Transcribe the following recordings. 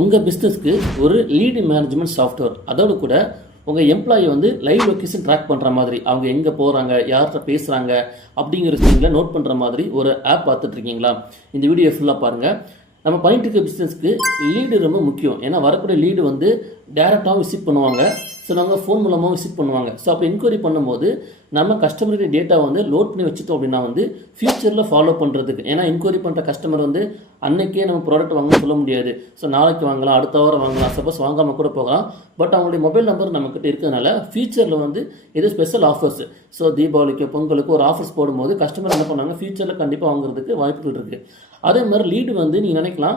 உங்கள் பிஸ்னஸ்க்கு ஒரு லீடு மேனேஜ்மெண்ட் சாஃப்ட்வேர், அதோடு கூட உங்கள் எம்ப்ளாயி வந்து லைவ் லொக்கேஷன் ட்ராக் பண்ணுற மாதிரி, அவங்க எங்கே போகிறாங்க, யார்கிட்ட பேசுகிறாங்க அப்படிங்கிற விஷயங்களை நோட் பண்ணுற மாதிரி ஒரு ஆப் பார்த்துட்ருக்கீங்களா? இந்த வீடியோ ஃபுல்லாக பாருங்கள். நம்ம பண்ணிட்டு இருக்க பிஸ்னஸ்க்கு லீடு ரொம்ப முக்கியம். ஏன்னா வரக்கூடிய லீடு வந்து டேரெக்டாகவும் விசிட் பண்ணுவாங்க, சிலவங்க ஃபோன் மூலமாக விசிட் பண்ணுவாங்க. ஸோ அப்போ என்கொயரி பண்ணும்போது நம்ம கஸ்டமருடைய டேட்டா வந்து லோட் பண்ணி வச்சுட்டோம் அப்படின்னா வந்து ஃபியூச்சரில் ஃபாலோ பண்ணுறதுக்கு. ஏன்னா என்கொயரி பண்ணுற கஸ்டமர் வந்து அன்னைக்கே நம்ம ப்ராடக்ட் வாங்கணும்னு சொல்ல முடியாது. ஸோ நாளைக்கு வாங்கலாம், அடுத்த வாரம் வாங்கலாம், சப்போஸ் வாங்காமல் கூட போகலாம். பட் அவங்களுடைய மொபைல் நம்பர் நம்மக்கிட்ட இருக்கிறதுனால ஃபியூச்சரில் வந்து எது ஸ்பெஷல் ஆஃபர்ஸ், ஸோ தீபாவளிக்கு பொங்கலுக்கு ஒரு ஆஃபர்ஸ் போடும்போது கஸ்டமர் என்ன பண்ணாங்க, ஃபியூச்சரில் கண்டிப்பாக வாங்குறதுக்கு வாய்ப்புகள் இருக்குது. அதே மாதிரி லீடு வந்து நீங்கள் நினைக்கலாம்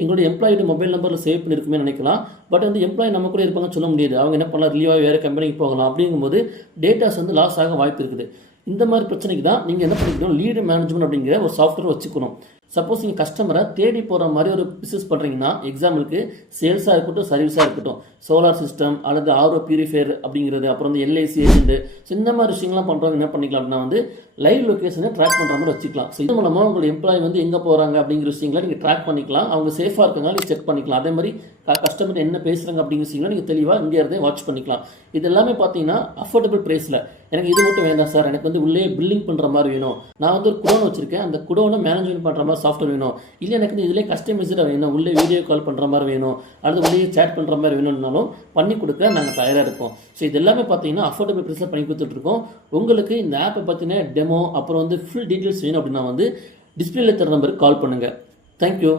எங்களுடைய எம்ப்ளாயோட மொபைல் நம்பரில் சேவ் பண்ணியிருக்குமே நினைக்கலாம். பட் வந்து எம்ப்ளாயி நம்ம கூட இருப்பாங்கன்னு சொல்ல முடியாது. அவங்க என்ன பண்ணலாம், ரிலீவாக வேறு கம்பெனிக்கு போகலாம். அப்படிங்கும்போது டேட்டாஸ் வந்து லாஸ் ஆக வாய்ப்பு இருக்குது. இந்த மாதிரி பிரச்சனைக்கு தான் நீங்கள் என்ன பண்ணிக்கணும், லீடு மேனேஜ்மெண்ட் அப்படிங்கிற ஒரு சாஃப்ட்வேர் வச்சுக்கணும். சப்போஸ் நீங்கள் கஸ்டமரை தேடி போகிற மாதிரி ஒரு பிஸ்னஸ் பண்ணுறீங்கன்னா, எக்ஸாம்பிளுக்கு சேல்ஸாக இருக்கட்டும், சர்வீஸாக இருக்கட்டும், சோலார் சிஸ்டம் அல்லது ஆர்ஓ பியூரிஃபையர் அப்படிங்கிறது, அப்புறம் வந்து எல்ஐசி ஏஜென்ட், ஸோ இந்த மாதிரி விஷயங்கள்லாம் பண்ணுறவங்க என்ன பண்ணிக்கலாம் அப்படின்னா வந்து லைவ் லொக்கேஷனை ட்ராக் பண்ணுற மாதிரி வச்சுக்கலாம். ஸோ இது மூலமாக உங்களோட எம்ப்ளாயி வந்து எங்கே போகிறாங்க அப்படிங்கிற விஷயங்களை நீங்கள் ட்ராக் பண்ணிக்கலாம். அவங்க சேஃபாக இருக்காங்க நீங்கள் செக் பண்ணிக்கலாம். அதே மாதிரி கஸ்டமர் என்ன பேசுகிறாங்க அப்படிங்கிற விஷயங்களை நீங்கள் தெளிவாக இங்கே இருந்தே வாட்ச் பண்ணிக்கலாம். இது எல்லாமே பார்த்தீங்கன்னா அஃபோர்டபுள் ப்ரைஸில். எனக்கு இது மட்டும் வேண்டாம் சார், எனக்கு வந்து உள்ளே பில்லிங் பண்ணுற மாதிரி வேணும், நான் வந்து ஒரு குடோன் வச்சுருக்கேன், அந்த குடோனை மேனேஜ்மெண்ட் பண்ணுற மாதிரி சாஃப்ட்வேர் வேணும், இல்லை எனக்கு வந்து இதிலே கஸ்டமைஸ்டாக வேணும், உள்ளே வீடியோ கால் பண்ணுற மாதிரி வேணும், அல்லது உள்ளே சேட் பண்ணுற மாதிரி வேணும்னாலும் பண்ணி கொடுக்க நாங்கள் தயாராக இருக்கோம். ஸோ இது எல்லாமே பார்த்தீங்கன்னா அஃபோர்டபுள் ப்ரைஸில் பண்ணி கொடுத்துட்ருக்கோம். உங்களுக்கு இந்த ஆப்பை பற்றின டெமோ அப்புறம் வந்து ஃபுல் டீட்டெயில்ஸ் வேணும் அப்படின்னா வந்து டிஸ்பிளேல தர நம்பருக்கு கால் பண்ணுங்கள். தேங்க்யூ.